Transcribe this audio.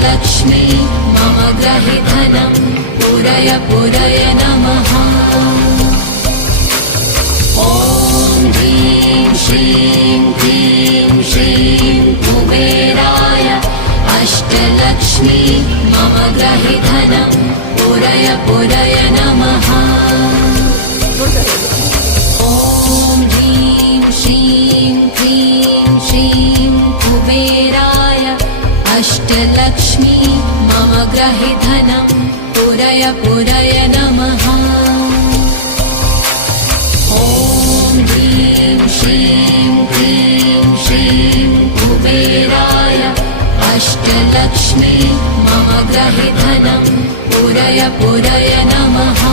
अष्टलक्ष्मी मम ग्रहे धनं पूरय पूरय नमः। ॐ ह्रीं श्रीं क्लीं श्रीं कुबेराय अष्टलक्ष्मी मम ग्रहे धनं पूरय पूरय नमः। ॐ ह्रीं श्रीं क्लीं श्रीं कुबेराय अष्टलक्ष्मी मम ग्रहे धनं पूरय पूरय नमः। ॐ ह्रीं श्रीं क्लीं श्रीं कुबेराय अष्टलक्ष्मी मम ग्रहे धनं पूरय पूरय नमः।